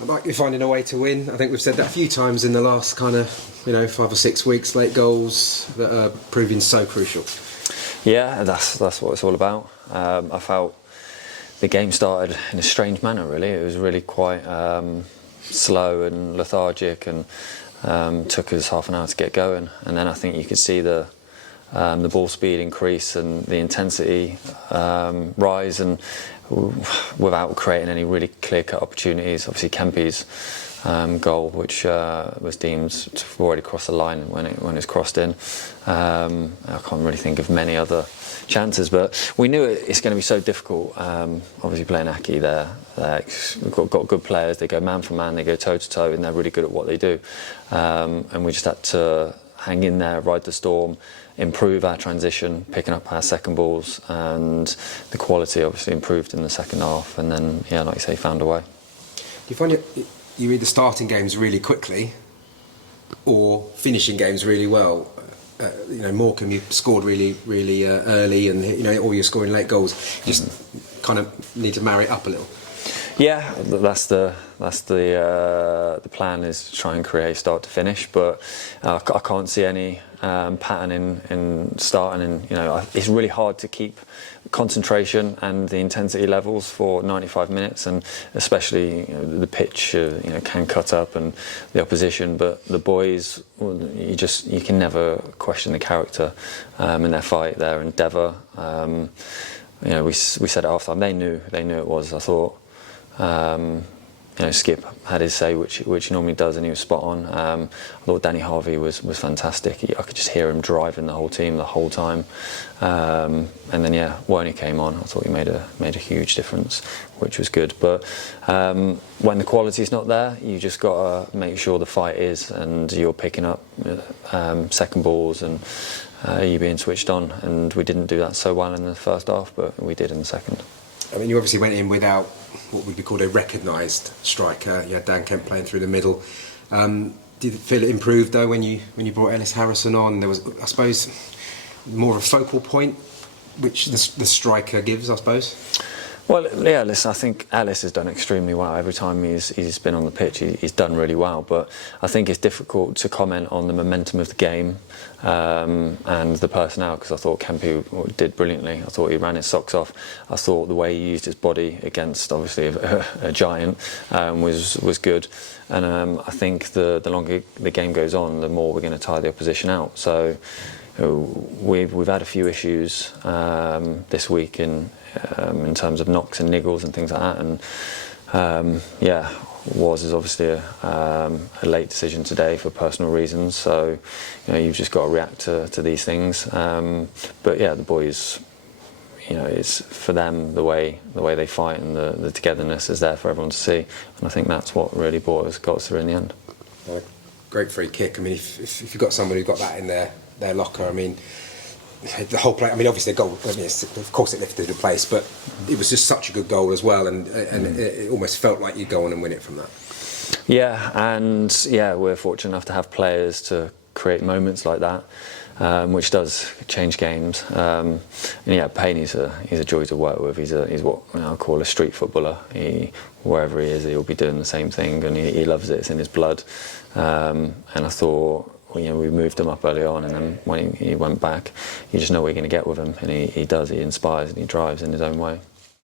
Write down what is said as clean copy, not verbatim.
Like you're finding a way to win. I think we've said that a few times in the last kind of 5 or 6 weeks. Late goals that are proving so crucial. Yeah, that's what it's all about. I felt the game started in a strange manner. Really, it was really quite slow and lethargic, and took us half an hour to get going. And then I think you could see the ball speed increase and the intensity rise, and without creating any really clear-cut opportunities. Obviously, Kempy's goal, which was deemed to have already crossed the line when it was crossed in. I can't really think of many other chances, but we knew it's going to be so difficult. Obviously, playing Aki there, we've got good players. They go man for man, they go toe to toe, and they're really good at what they do. And we just had to hang in there, ride the storm, improve our transition, picking up our second balls, and the quality obviously improved in the second half. And then, yeah, like you say, found a way. Do you find you either starting games really quickly or finishing games really well? Morecambe, you scored really early, and or you're scoring late goals. Just kind of need to marry it up a little. Yeah, that's the plan, is to try and create start to finish, but I can't see any pattern in starting, and it's really hard to keep concentration and the intensity levels for 95 minutes, and especially the pitch can cut up and the opposition, but the boys, you can never question the character in their fight, their endeavour. We said at half time, they knew it was. I thought Skip had his say, which he normally does, and he was spot on. I thought Danny Harvey was fantastic. I could just hear him driving the whole team the whole time. And then Woney came on. I thought he made a huge difference, which was good. But when the quality's not there, you just got to make sure the fight is, and you're picking up second balls, and you being switched on. And we didn't do that so well in the first half, but we did in the second. I mean, you obviously went in without what would be called a recognised striker. You had Dan Kemp playing through the middle. Did you feel it improved though when you brought Ellis Harrison on? There was, I suppose, more of a focal point which the striker gives, I suppose. Well, yeah, listen, I think Ellis has done extremely well. Every time he's been on the pitch, he's done really well. But I think it's difficult to comment on the momentum of the game and the personnel, because I thought Kempe did brilliantly. I thought he ran his socks off. I thought the way he used his body against, obviously, a giant was good. And I think the longer the game goes on, the more we're going to tire the opposition out. So we've had a few issues this week in terms of knocks and niggles and things like that, and is obviously a late decision today for personal reasons, so you've just got to react to these things, but yeah, the boys, it's for them, the way they fight and the togetherness is there for everyone to see, and I think that's what really got us through in the end. Great free kick. I mean, if you've got someone who's got that in their locker, I mean, the whole play. I mean, obviously the goal. I mean, of course it lifted the place, but it was just such a good goal as well, and it almost felt like you'd go on and win it from that. Yeah, and we're fortunate enough to have players to create moments like that, which does change games. And Payne, he's a joy to work with. He's what I call a street footballer. Wherever he is, he'll be doing the same thing, and he loves it. It's in his blood. And I thought, we moved him up early on, and then when he went back, you just know what you're going to get with him, and he does. He inspires and he drives in his own way.